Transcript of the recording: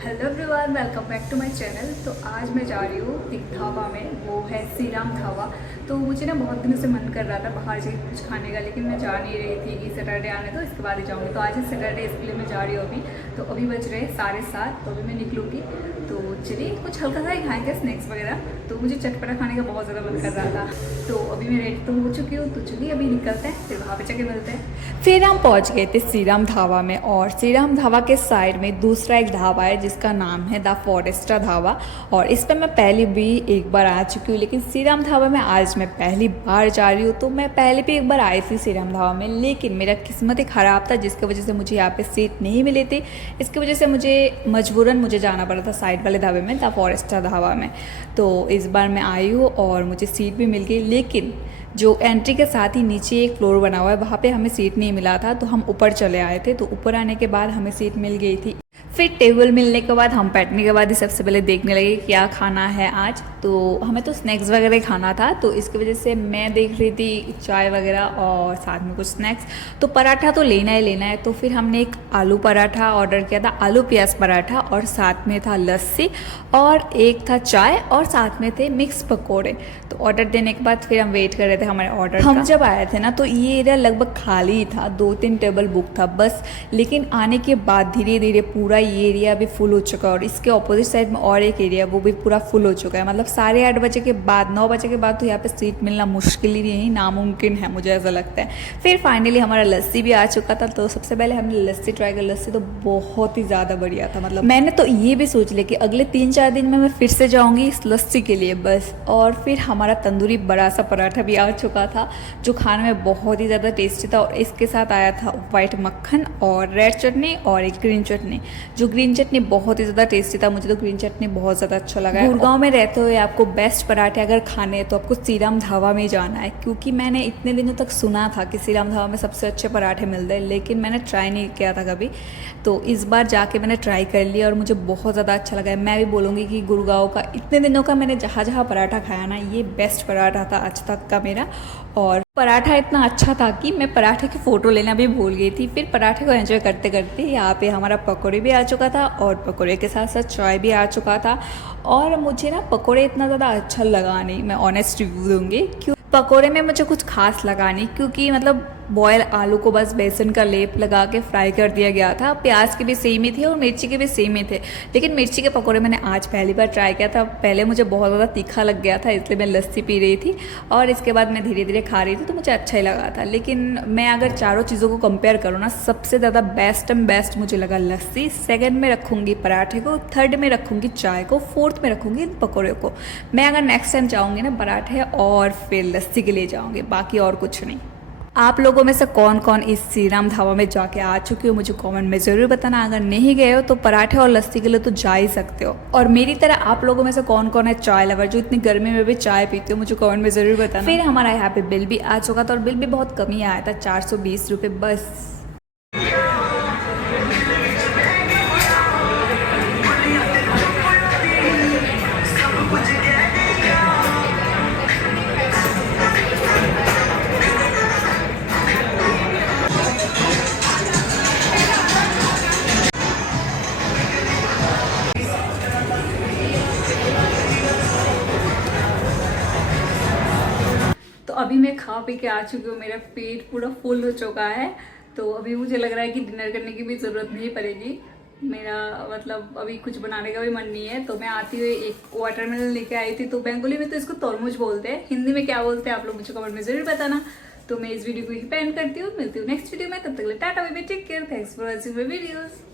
Hello everyone, welcome back to my channel. तो आज मैं जा रही हूँ एक ढाबा में, वो है श्री राम ढाबा। तो मुझे ना बहुत दिनों से मन कर रहा था बाहर से कुछ खाने का, लेकिन मैं जा नहीं रही थी कि सैटरडे आने तो इसके बाद ही जाऊँगी। तो आज है सैटरडे, इसके लिए मैं जा रही हूँ अभी। तो अभी बज रहे 7:30, तो अभी मैं निकलूँगी। तो चलिए कुछ हल्का सा ही खाएँगे, स्नैक्स वगैरह। तो मुझे चटपटा खाने का बहुत ज़्यादा मन कर रहा था। तो अभी मैं रेडी तो हो चुकी हूँ, तो चलिए अभी निकलते हैं, फिर वहाँ पर जाके मिलते हैं। फिर हम पहुंच गए थे श्री राम ढाबा में, और श्री राम ढाबा के साइड में दूसरा एक ढाबा है जिसका नाम है द फॉरेस्टा ढाबा। और इस पर मैं पहले भी एक बार आ चुकी हूँ, लेकिन श्री राम ढाबा में आज मैं पहली बार जा रही हूँ। तो मैं पहले भी एक बार आई थी श्री राम ढाबा में, लेकिन मेरा किस्मत ही ख़राब था, जिसकी वजह से मुझे यहाँ पे सीट नहीं मिली थी। इसकी वजह से मुझे जाना पड़ा था साइड वाले ढाबे में, द फॉरेस्टा ढाबा में। तो इस बार मैं आई हूँ और मुझे सीट भी मिल गई, लेकिन जो एंट्री के साथ ही नीचे एक फ्लोर बना हुआ है, वहाँ पे हमें सीट नहीं मिला था। तो हम ऊपर चले आए थे, तो ऊपर आने के बाद हमें सीट मिल गई थी। फिर टेबल मिलने के बाद हम बैठने के बाद ही सबसे पहले देखने लगे क्या खाना है आज। तो हमें तो स्नैक्स वगैरह खाना था, तो इसकी वजह से मैं देख रही थी चाय वगैरह और साथ में कुछ स्नैक्स। तो पराठा तो लेना ही लेना है, तो फिर हमने एक आलू पराठा ऑर्डर किया था, आलू प्याज पराठा, और साथ में था लस्सी, और एक था चाय, और साथ में थे मिक्स पकोड़े। तो ऑर्डर देने के बाद फिर हम वेट कर रहे थे हमारे ऑर्डर। हम जब आए थे ना, तो ये एरिया लगभग खाली ही था, 2-3 टेबल बुक था बस। लेकिन आने के बाद धीरे धीरे पूरा ये एरिया भी फुल हो चुका है, और इसके ऑपोजिट साइड में और एक एरिया वो भी पूरा फुल हो चुका है। मतलब 8:30 बजे के बाद, 9 बजे के बाद तो यहाँ पे सीट मिलना मुश्किल ही नहीं, नामुमकिन है, मुझे ऐसा लगता है। फिर फाइनली हमारा लस्सी भी आ चुका था। तो सबसे पहले हमने लस्सी ट्राई कर। लस्सी तो बहुत ही ज़्यादा बढ़िया था। मतलब मैंने तो ये भी सोच लिया कि अगले 3-4 दिन में मैं फिर से जाऊँगी इस लस्सी के लिए बस। और फिर हमारा तंदूरी बड़ा सा पराठा भी आ चुका था, जो खाने में बहुत ही ज़्यादा टेस्टी था। और इसके साथ आया था वाइट मक्खन और रेड चटनी और एक ग्रीन चटनी। जो ग्रीन चटनी बहुत ही ज़्यादा टेस्टी था, मुझे तो ग्रीन चटनी बहुत ज़्यादा अच्छा लगा। गुड़गांव में रहते हुए आपको बेस्ट पराठे अगर खाने हैं तो आपको श्री राम ढाबा में ही जाना है, क्योंकि मैंने इतने दिनों तक सुना था कि श्री राम ढाबा में सबसे अच्छे पराठे मिलते हैं, लेकिन मैंने ट्राई नहीं किया था कभी। तो इस बार जाके मैंने ट्राई कर लिया और मुझे बहुत ज़्यादा अच्छा लगा है। मैं भी बोलूँगी कि गुड़गांव का इतने दिनों का मैंने जहाँ जहाँ पराठा खाया ना, ये बेस्ट पराठा था आज तक का मेरा। और पराठा इतना अच्छा था कि मैं पराठे की फ़ोटो लेना भी भूल गई थी। फिर पराठे को एंजॉय करते करते यहाँ पे हमारा पकौड़े भी आ चुका था, और पकौड़े के साथ साथ चाय भी आ चुका था। और मुझे ना पकौड़े इतना ज़्यादा अच्छा लगा नहीं, मैं ऑनेस्ट रिव्यू दूँगी। क्यों पकौड़े में मुझे कुछ खास लगा नहीं, क्योंकि मतलब बॉयल आलू को बस बेसन का लेप लगा के फ्राई कर दिया गया था। प्याज के भी सेम ही थे और मिर्ची के भी सेम ही थे। लेकिन मिर्ची के पकौड़े मैंने आज पहली बार ट्राई किया था। पहले मुझे बहुत ज़्यादा तीखा लग गया था, इसलिए मैं लस्सी पी रही थी, और इसके बाद मैं धीरे धीरे खा रही थी, तो मुझे अच्छा ही लगा था। लेकिन मैं अगर चारों चीज़ों को कंपेयर करूँ ना, सबसे ज़्यादा बेस्ट मुझे लगा लस्सी। सेकंड में रखूँगी पराठे को, थर्ड में रखूँगी चाय को, फोर्थ में रखूँगी पकौड़े को। मैं अगर नेक्स्ट टाइम जाऊँगी ना, पराठे और फिर लस्सी के लिए जाऊँगी, बाकी और कुछ नहीं। आप लोगों में से कौन कौन इस श्री राम ढाबा में जाके आ चुके हो, मुझे कमेंट में ज़रूर बताना। अगर नहीं गए हो तो पराठे और लस्सी के लिए तो जा ही सकते हो। और मेरी तरह आप लोगों में से कौन कौन है चाय लवर, जो इतनी गर्मी में भी चाय पीते हो, मुझे कमेंट में ज़रूर बताना। फिर हमारा यहाँ पे बिल भी आ चुका था, और बिल भी बहुत कम ही आया था, 420 रुपये बस। तो अभी मैं खा पी के आ चुकी हूँ, मेरा पेट पूरा फुल हो चुका है। तो अभी मुझे लग रहा है कि डिनर करने की भी ज़रूरत नहीं पड़ेगी। मेरा मतलब अभी कुछ बनाने का भी मन नहीं है। तो मैं आती हुई एक वाटरमेलन लेके आई थी। तो बंगाली में तो इसको तरबूज बोलते हैं, हिंदी में क्या बोलते हैं आप लोग मुझे कमेंट में ज़रूर बताना। तो मैं इस वीडियो को यहीं पे एंड करती हूँ, मिलती हूँ नेक्स्ट वीडियो में। तब तक के लिए tata bye bye, take care, thanks for watching my videos.